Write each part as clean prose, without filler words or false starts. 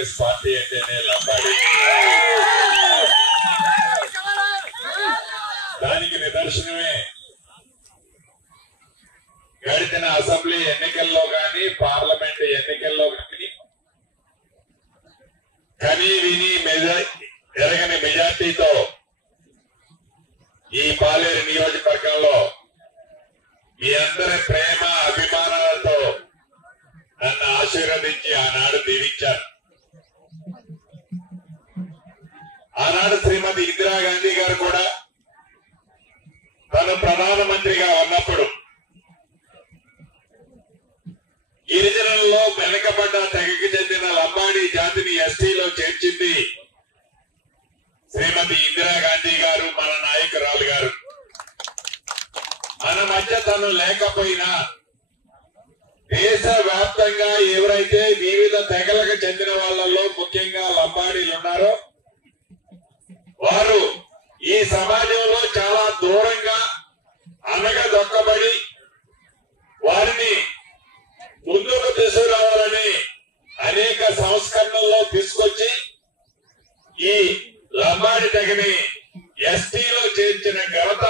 Congress party అంటేనే లంబాడి. దానికి నిదర్శనమే గడిచిన అసెంబ్లీ ఎన్నికల్లో గాని పార్లమెంట్ ఎన్నికల్లో గాని కనీ విని ఎరగని మెజార్టీతో ఈ పాలేరు నియోజకవర్గంలో మీ అందరి ప్రేమ అభిమానాలతో నన్ను ఆశీర్వదించి ఆనాడు దీవించారు. ఆనాడు శ్రీమతి ఇందిరాగాంధీ గారు కూడా తను ప్రధానమంత్రిగా ఉన్నప్పుడు గిరిజనులలో వెనకబడ్డ తెగకి చెందిన లంబాడి జాతిని ఎస్టీలో చేర్చింది శ్రీమతి ఇందిరాగాంధీ గారు, మన నాయకురాలు గారు. మన మధ్య తను లేకపోయినా దేశ వ్యాప్తంగా ఎవరైతే వివిధ తెగలకు చెందిన వాళ్ళలో ముఖ్యంగా లంబాడీలు ఉన్నారో వారు ఈ సమాజంలో చాలా దూరంగా అనగదొక్కబడి వారిని ముందుకు తీసుకురావాలని అనేక సంస్కరణల్లో తీసుకొచ్చి ఈ లంబాడి తెగని ఎస్టీలో చేర్చిన ఘనత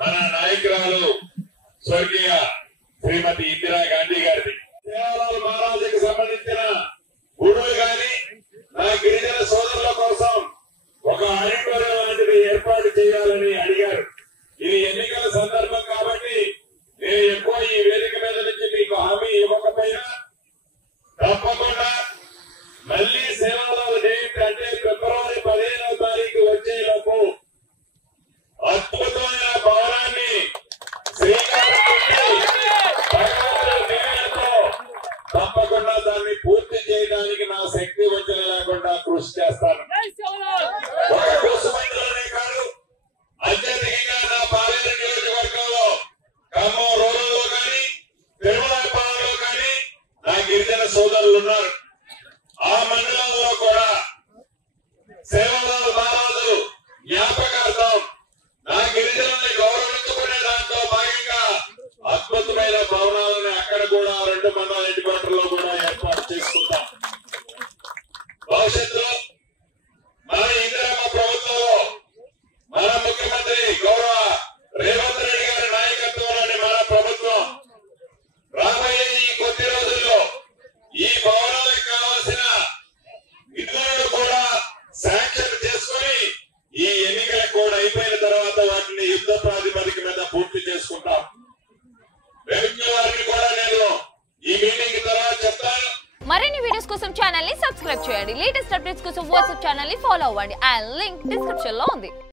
మన నాయకురాలు స్వర్గీయ శ్రీమతి ఇందిరాగాంధీ గారిది. సేవలాల్ మహారాజుకు సంబంధించిన గుడులు గాని నా గిరిజన సోదరుల కోసం ఒక ఆడిటోరియం లాంటిది ఏర్పాటు చేయాలని అడిగారు. ఇది ఎన్నికల సందర్భం కాబట్టి నేను ఎక్కువ ఈ వేదిక మీద నుంచి మీకు హామీ ఇవ్వకపోయినా తప్పకుండా మళ్లీ సేవలాల్ జయంతి అంటే ఫిబ్రవరి 15వ తారీఖు వచ్చేలోపు అద్భుతమైన భవనాన్ని శ్రీకారం తప్పకుండా దాన్ని పూర్తి చేయడానికి నా శక్తి వంచన లేకుండా కృషి చేస్తాను. ఒక కోసమైనలోనే కాదు, అత్యధికంగా నా పాలేరు నియోజకవర్గంలో ఖమ్మం రూరల్లో కానీ తిరుమలాపాలలో కానీ నా గిరిజన సోదరులు ఉన్నారు. ఆ మండలంలో కూడా సేవలాల్ మహారాజు జ్ఞాపకార్థం నా గిరిజనుల్ని గౌరవించుకునే దాంట్లో భాగంగా అద్భుతమైన భవనాలను అక్కడ కూడా 2 మండల హెడ్ క్వార్టర్లో కూడా ఏర్పాటు చేసుకుంటాం. భవిష్యత్తులో మన ఇందిరమ్మ ప్రభుత్వంలో మన ముఖ్యమంత్రి గౌరవ రేవంత్ రెడ్డి గారి నాయకత్వంలోని మన ప్రభుత్వం రాబోయే ఈ కొద్ది రోజుల్లో ఈ భవనాలకు కావాల్సిన నిధులను కూడా శాంక్షన్ చేసుకుని ఈ ఎన్నికల కూడా అయిపోయిన తర్వాత వాటిని యుద్ధ ప్రాతిపదిక మీద పూర్తి చేసుకుంటాం. రెవెన్యూ వారిని కూడా నేను ఈ మీటింగ్ తర్వాత చెప్తాను. మరిన్ని వీడియోస్ కోసం ఛానల్ ని సబ్స్క్రైబ్ చేయండి. లేటెస్ట్ అప్డేట్స్ కోసం వాట్సాప్ ఛానల్ ని ఫాలో అవ్వండి. ఆ లింక్ డిస్క్రిప్షన్ లో ఉంది.